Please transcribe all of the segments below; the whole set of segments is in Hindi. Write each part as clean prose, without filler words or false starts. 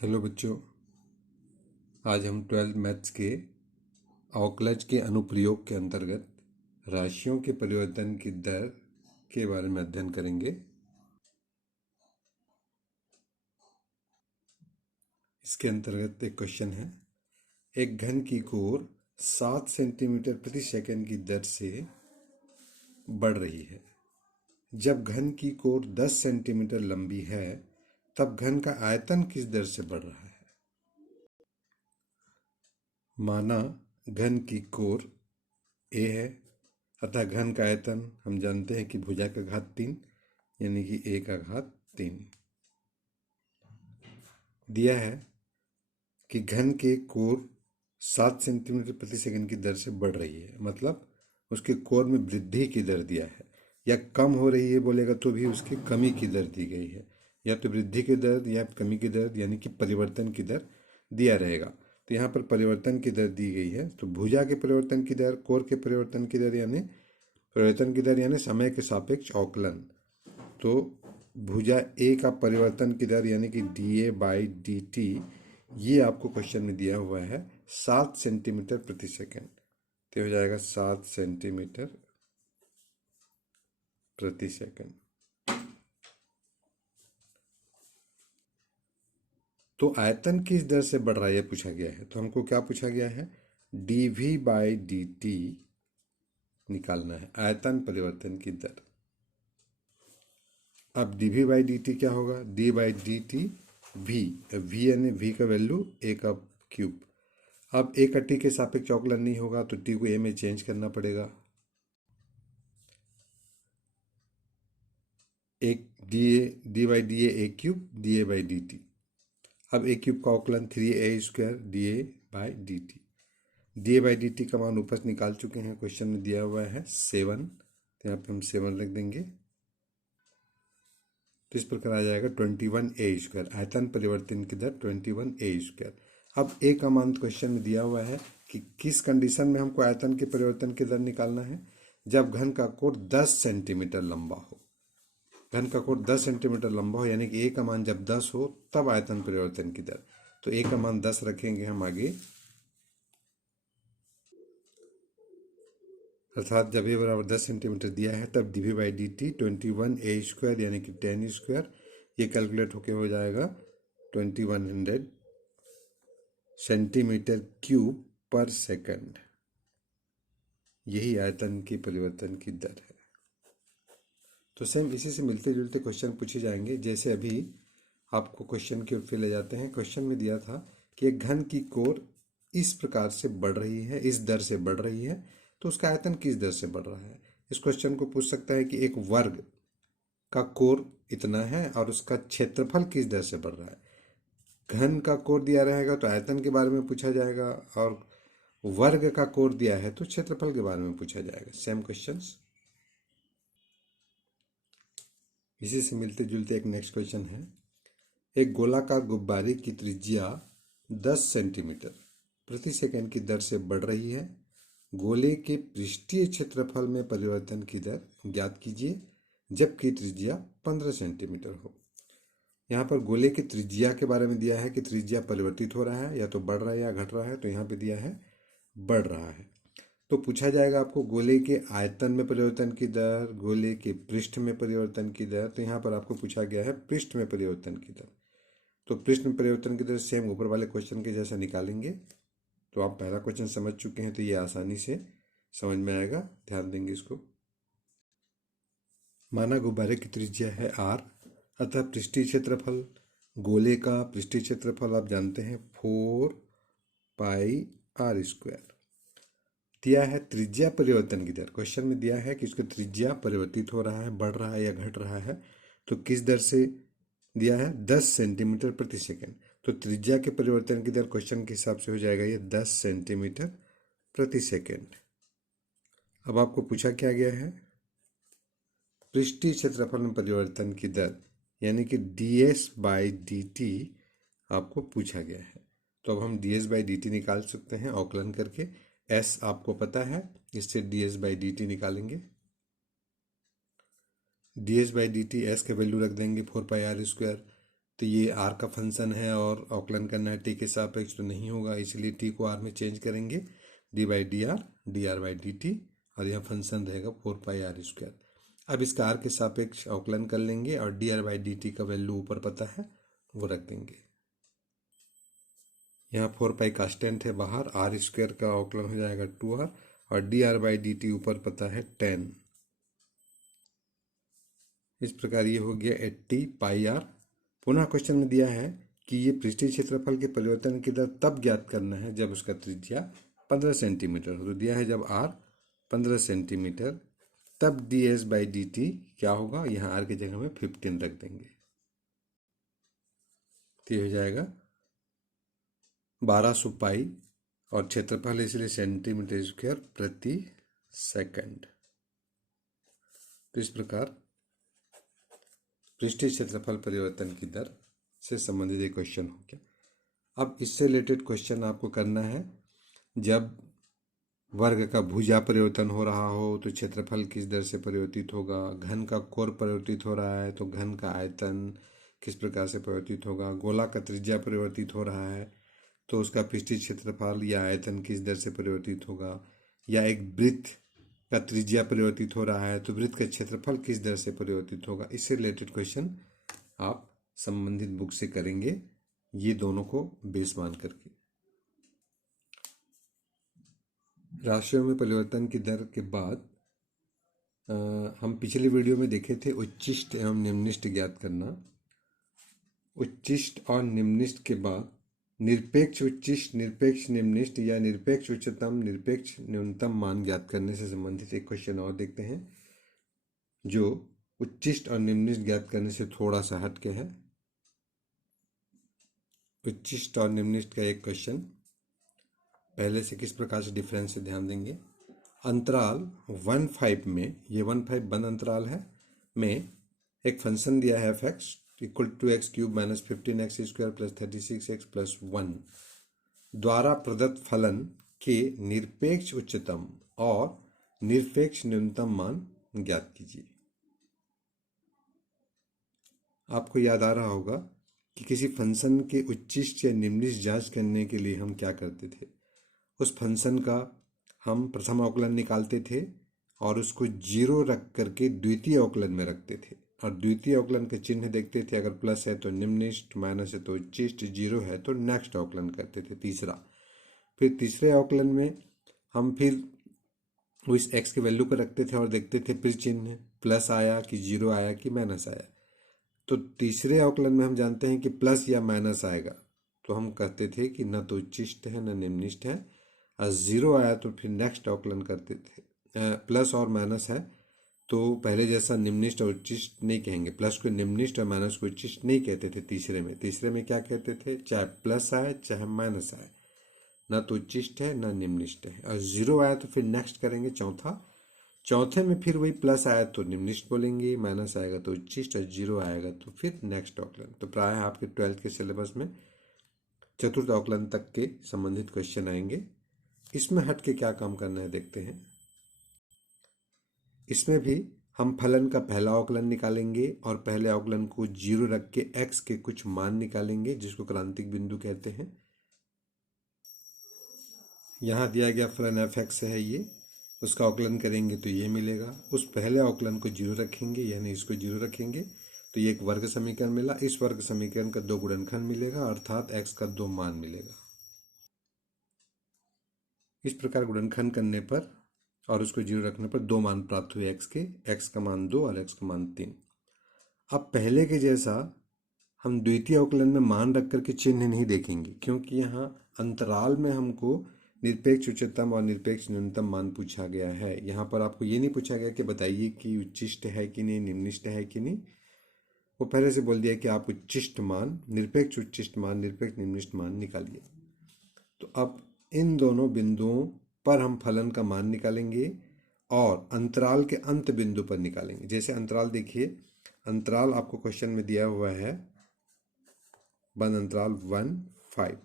हेलो बच्चों, आज हम 12th मैथ्स के अवकलज के अनुप्रयोग के अंतर्गत राशियों के परिवर्तन की दर के बारे में अध्ययन करेंगे। इसके अंतर्गत एक क्वेश्चन है, एक घन की कोर 7 सेंटीमीटर प्रति सेकंड की दर से बढ़ रही है। जब घन की कोर 10 सेंटीमीटर लंबी है तब घन का आयतन किस दर से बढ़ रहा है? माना घन की कोर ए है, अतः घन का आयतन हम जानते हैं कि भुजा का घात 3 यानी कि ए का घात 3। दिया है कि घन के कोर 7 सेंटीमीटर प्रति सेकंड की दर से बढ़ रही है, मतलब उसके कोर में वृद्धि की दर दिया है, या कम हो रही है बोलेगा तो भी उसकी कमी की दर दी गई है, या तो वृद्धि की दर या कमी की दर यानी कि परिवर्तन की दर दिया रहेगा। तो यहाँ पर परिवर्तन की दर दी गई है, तो भुजा के परिवर्तन की दर, कोर के परिवर्तन की दर यानी परिवर्तन की दर यानी समय के सापेक्ष अवकलन। तो भुजा ए का परिवर्तन की दर यानी कि dA/dt, ये आपको क्वेश्चन में दिया हुआ है 7 सेंटीमीटर प्रति सेकंड। तो हो जाएगा 7 सेंटीमीटर प्रति सेकंड। तो आयतन किस दर से बढ़ रहा है ये पूछा गया है, तो हमको क्या पूछा गया है, dV/dt निकालना है, आयतन परिवर्तन की दर। अब dV/dt क्या होगा, d/dt v यानी v का वैल्यू a का क्यूब। अब a का t के सापेक्ष अवकलन नहीं होगा तो t को a में चेंज करना पड़ेगा। एक d/da a क्यूब da/dt। अब a क्यूब का अवकलन 3a² da/dt। da/dt का मान ऊपर निकाल चुके हैं, क्वेश्चन में दिया हुआ है 7, तो यहाँ पे हम 7 रख देंगे। तो इस प्रकार आ जाएगा 21a², आयतन परिवर्तन की दर 21a²। अब a का मान क्वेश्चन में दिया हुआ है कि किस कंडीशन में हमको आयतन के परिवर्तन की दर निकालना है, जब घन का कोर 10 सेंटीमीटर लंबा हो। घन का कोर 10 सेंटीमीटर लंबा हो यानी कि a का मान जब 10 हो तब आयतन परिवर्तन की दर। तो a का मान 10 रखेंगे हम आगे, अर्थात जब a बराबर 10 सेंटीमीटर दिया है तब dV/dt 21a² यानी कि 10², ये कैलकुलेट होके हो जाएगा 2100 सेंटीमीटर क्यूब पर सेकंड। यही आयतन की परिवर्तन की दर है। तो सेम इसी से मिलते जुलते क्वेश्चन पूछे जाएंगे, जैसे अभी आपको क्वेश्चन की ओर फिर ले जाते हैं। क्वेश्चन में दिया था कि एक घन की कोर इस प्रकार से बढ़ रही है, इस दर से बढ़ रही है, तो उसका आयतन किस दर से बढ़ रहा है। इस क्वेश्चन को पूछ सकता है कि एक वर्ग का कोर इतना है और उसका क्षेत्रफल किस दर से बढ़ रहा है। घन का कोर दिया रहेगा तो आयतन के बारे में पूछा जाएगा, और वर्ग का कोर दिया है तो क्षेत्रफल के बारे में पूछा जाएगा। Same questions. इसी से मिलते जुलते एक नेक्स्ट क्वेश्चन है, एक गोलाकार गुब्बारे की त्रिज्या 10 सेंटीमीटर प्रति सेकंड की दर से बढ़ रही है। गोले के पृष्ठीय क्षेत्रफल में परिवर्तन की दर ज्ञात कीजिए जबकि त्रिज्या 15 सेंटीमीटर हो। यहाँ पर गोले की त्रिज्या के बारे में दिया है कि त्रिज्या परिवर्तित हो रहा है, या तो बढ़ रहा है या घट रहा है, तो यहाँ पे दिया है बढ़ रहा है। तो पूछा जाएगा आपको गोले के आयतन में परिवर्तन की दर, गोले के पृष्ठ में परिवर्तन की दर। तो यहाँ पर आपको पूछा गया है पृष्ठ में परिवर्तन की दर। तो पृष्ठ में परिवर्तन की दर सेम ऊपर वाले क्वेश्चन के जैसा निकालेंगे। तो आप पहला क्वेश्चन समझ चुके हैं तो ये आसानी से समझ में आएगा, ध्यान देंगे इसको। माना गुब्बारे की त्रिज्या है r, अतः पृष्ठीय क्षेत्रफल, गोले का पृष्ठीय क्षेत्रफल आप जानते हैं 4πr²। दिया है त्रिज्या परिवर्तन की दर, क्वेश्चन में दिया है कि इसका त्रिज्या परिवर्तित हो रहा है, बढ़ रहा है या घट रहा है, तो किस दर से दिया है, 10 सेंटीमीटर प्रति सेकंड। तो त्रिज्या के परिवर्तन की दर क्वेश्चन के हिसाब से हो जाएगा ये 10 सेंटीमीटर प्रति सेकंड। अब आपको पूछा क्या गया है, पृष्ठीय क्षेत्रफल में परिवर्तन की दर यानी कि ds/dt आपको पूछा गया है। तो अब हम ds/dt निकाल सकते हैं अवकलन करके। s आपको पता है, इससे ds/dt निकालेंगे। ds/dt s के वैल्यू रख देंगे 4πr², तो ये आर का फंक्शन है और अवकलन करना है टी के सापेक्ष, तो नहीं होगा, इसलिए टी को आर में चेंज करेंगे, D R by D T, और यह फंक्शन रहेगा 4πr²। अब इसका आर के सापेक्ष अवकलन कर लेंगे और D R by D T का वैल्यू ऊपर पता है वो रख देंगे। यहाँ 4π कांस्टेंट है बाहर, r² का अवकलन हो जाएगा 2r, और D R by D T ऊपर पता है 10। इस प्रकार ये हो गया 80πr। पुनः क्वेश्चन में दिया है कि ये पृष्ठीय क्षेत्रफल के परिवर्तन की दर तब ज्ञात करना है जब उसका त्रिज्या 15 सेंटीमीटर हो। तो दिया है जब r 15 सेंटीमीटर तब ds बाई डी टी क्या होगा, यहाँ r की जगह में 15 रख देंगे, तो ये हो जाएगा 1200 पाई, और क्षेत्रफल इसलिए सेंटीमीटर स्क्वायर प्रति सेकंड। तो इस प्रकार पृष्ठीय क्षेत्रफल परिवर्तन की दर से संबंधित एक क्वेश्चन हो गया। अब इससे रिलेटेड क्वेश्चन आपको करना है, जब वर्ग का भुजा परिवर्तन हो रहा हो तो क्षेत्रफल किस दर से परिवर्तित होगा, घन का कोण परिवर्तित हो रहा है तो घन का आयतन किस प्रकार से परिवर्तित होगा, गोला का त्रिज्या परिवर्तित हो रहा है तो उसका पृष्ठीय क्षेत्रफल या आयतन किस दर से परिवर्तित होगा, या एक वृत्त का त्रिज्या परिवर्तित हो रहा है तो वृत्त का क्षेत्रफल किस दर से परिवर्तित होगा। इससे रिलेटेड क्वेश्चन आप संबंधित बुक से करेंगे, ये दोनों को बेस मान करके। राशियों में परिवर्तन की दर के बाद हम पिछली वीडियो में देखे थे उच्चिष्ट एवं निम्निष्ट ज्ञात करना। उच्चिष्ट और निम्निष्ट के बाद निरपेक्ष उच्चिष्ट, निरपेक्ष निम्निष्ट या निरपेक्ष उच्चतम, निरपेक्ष न्यूनतम मान ज्ञात करने से संबंधित एक क्वेश्चन और देखते हैं, जो उच्चिष्ट और निम्निष्ट ज्ञात करने से थोड़ा सा हटके है। उच्चिष्ट और निम्निष्ट का एक क्वेश्चन पहले से किस प्रकार से डिफरेंस से ध्यान देंगे। अंतराल 1-5 में, ये 1-5 बंद अंतराल है, में एक फंक्शन दिया है f x equal to x³ minus 15x² plus 36x plus 1 द्वारा प्रदत्त फलन के निरपेक्ष उच्चतम और निरपेक्ष न्यूनतम मान ज्ञात कीजिए। आपको याद आ रहा होगा कि किसी फंक्शन के उच्चिष्ट या निम्निष्ट जांच करने के लिए हम क्या करते थे, उस फंक्शन का हम प्रथम अवकलन निकालते थे और उसको 0 रख करके द्वितीय अवकलन में रखते थे, और द्वितीय अवकलन के चिन्ह देखते थे, अगर प्लस है तो निम्निष्ट, माइनस है तो उच्चिष्ट, 0 है तो नेक्स्ट अवकलन करते थे तीसरा। फिर तीसरे अवकलन में हम फिर उस x के वैल्यू को रखते थे और देखते थे फिर चिन्ह प्लस आया कि 0 आया कि माइनस आया। तो तीसरे अवकलन में हम जानते हैं कि प्लस या माइनस आएगा, तो हम कहते थे कि न तो उच्चिष्ट है न निम्निष्ट है, और 0 आया तो फिर नेक्स्ट अवकलन करते थे। प्लस और माइनस है तो पहले जैसा निम्निष्ट और उच्चिष्ट नहीं कहेंगे, प्लस को निम्निष्ट और माइनस को उच्चिष्ट नहीं कहते थे। तीसरे में क्या कहते थे, चाहे प्लस आए चाहे माइनस आए, ना तो उच्चिष्ट है ना निम्निष्ट है। और 0 आया तो फिर नेक्स्ट करेंगे चौथे में फिर वही प्लस आया तो निम्निष्ट बोलेंगे, माइनस आएगा तो उच्चिष्ट, और 0 आएगा तो फिर नेक्स्ट अवकलन। तो प्राय आपके 12th के सिलेबस में चतुर्थ अवकलन तक के संबंधित क्वेश्चन आएंगे। इसमें हट के क्या काम करना है देखते हैं। इसमें भी हम फलन का पहला अवकलन निकालेंगे और पहले अवकलन को 0 रख के x के कुछ मान निकालेंगे, जिसको क्रांतिक बिंदु कहते हैं। यहाँ दिया गया फलन f(x) है, ये उसका अवकलन करेंगे तो ये मिलेगा। उस पहले अवकलन को 0 रखेंगे, यानी इसको 0 रखेंगे तो ये एक वर्ग समीकरण मिला। इस वर्ग समीकरण का 2 गुणनखंड मिलेगा, अर्थात x का 2 मान मिलेगा। इस प्रकार गुणनखंड करने पर और उसको 0 रखने पर 2 मान प्राप्त हुए x के, x का मान 2 और x का मान 3। अब पहले के जैसा हम द्वितीय अवकलन में मान रख करके चिन्ह नहीं देखेंगे, क्योंकि यहाँ अंतराल में हमको निरपेक्ष उच्चतम और निरपेक्ष न्यूनतम मान पूछा गया है। यहाँ पर आपको ये नहीं पूछा गया कि बताइए कि उच्चिष्ट है कि नहीं, निम्निष्ट है कि नहीं। वो पहले से बोल दिया कि आप उच्चिष्ट मान, निरपेक्ष उच्चिष्ट मान, निरपेक्ष निम्निष्ट मान निकालिए। तो अब इन दोनों बिंदुओं पर हम फलन का मान निकालेंगे और अंतराल के अंत बिंदु पर निकालेंगे। जैसे अंतराल देखिए, अंतराल आपको क्वेश्चन में दिया हुआ है बंद अंतराल 1-5,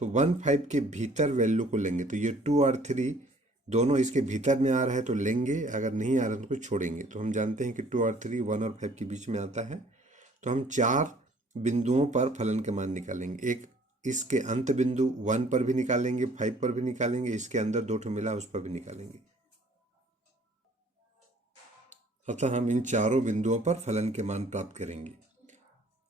तो 1-5 के भीतर वैल्यू को लेंगे। तो ये 2 और 3 दोनों इसके भीतर में आ रहा है तो लेंगे, अगर नहीं आ रहा है तो छोड़ेंगे। तो हम जानते हैं कि 2 और 3 1 और 5 के बीच में आता है, तो हम 4 बिंदुओं पर फलन के मान निकालेंगे। एक इसके अंत बिंदु 1 पर भी निकालेंगे, 5 पर भी निकालेंगे, इसके अंदर 2 ठो मिला उस पर भी निकालेंगे। अतः हम इन चारों बिंदुओं पर फलन के मान प्राप्त करेंगे।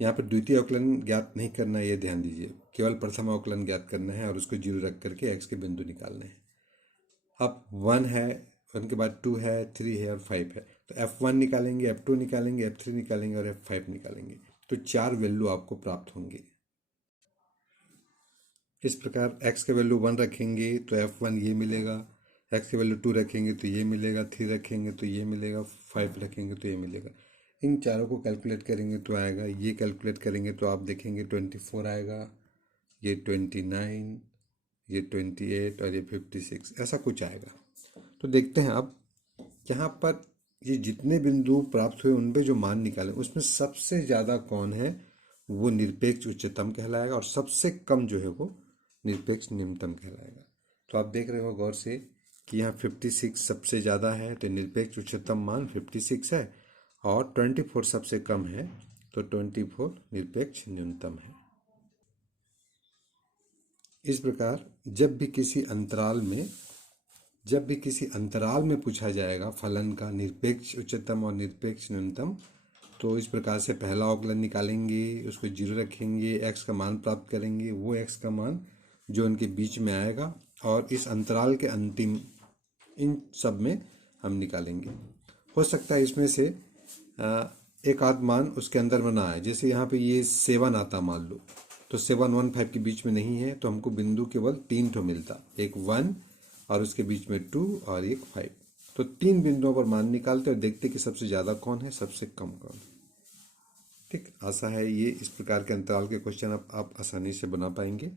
यहाँ पर द्वितीय अवकलन ज्ञात नहीं करना है, ये ध्यान दीजिए, केवल प्रथम अवकलन ज्ञात करना है और उसको 0 रख करके x के बिंदु निकालने हैं। अब 1 है, 1 के बाद 2 है, 3 है और 5 है, तो f1 निकालेंगे, f2 निकालेंगे, f3 निकालेंगे और f5 निकालेंगे, तो 4 वैल्यू आपको प्राप्त होंगे। इस प्रकार x के वैल्यू 1 रखेंगे तो f1 ये मिलेगा, x के वैल्यू 2 रखेंगे तो ये मिलेगा, 3 रखेंगे तो ये मिलेगा, 5 रखेंगे तो ये मिलेगा। इन चारों को कैलकुलेट करेंगे तो आएगा, ये कैलकुलेट करेंगे तो आप देखेंगे 24 आएगा, ये 29, ये 28 और ये 56, ऐसा कुछ आएगा। तो देखते हैं अब यहाँ पर ये जितने बिंदु प्राप्त हुए उन पे जो मान निकाले उसमें सबसे ज़्यादा कौन है वो निरपेक्ष उच्चतम कहलाएगा और सबसे कम जो है वो निरपेक्ष निम्नतम कहलाएगा। तो आप देख रहे हो गौर से कि यहाँ 56 सबसे ज़्यादा है तो निरपेक्ष उच्चतम मान 56 है, और 24 सबसे कम है तो 24 निरपेक्ष न्यूनतम है। इस प्रकार जब भी किसी अंतराल में पूछा जाएगा फलन का निरपेक्ष उच्चतम और निरपेक्ष न्यूनतम, तो इस प्रकार से पहला अवकलन निकालेंगे, उसको 0 रखेंगे, x का मान प्राप्त करेंगे, वो x का मान जो उनके बीच में आएगा और इस अंतराल के अंतिम इन सब में हम निकालेंगे। हो सकता है इसमें से एक आध मान उसके अंदर में ना आए, जैसे यहाँ पे ये 7 आता मान लो, तो 7 1 5 के बीच में नहीं है तो हमको बिंदु केवल 3 ठो मिलता, एक 1 और उसके बीच में 2 और एक 5, तो 3 बिंदुओं पर मान निकालते और देखते कि सबसे ज़्यादा कौन है, सबसे कम कौन है। ठीक, आशा है ये इस प्रकार के अंतराल के क्वेश्चन आप आसानी से बना पाएंगे।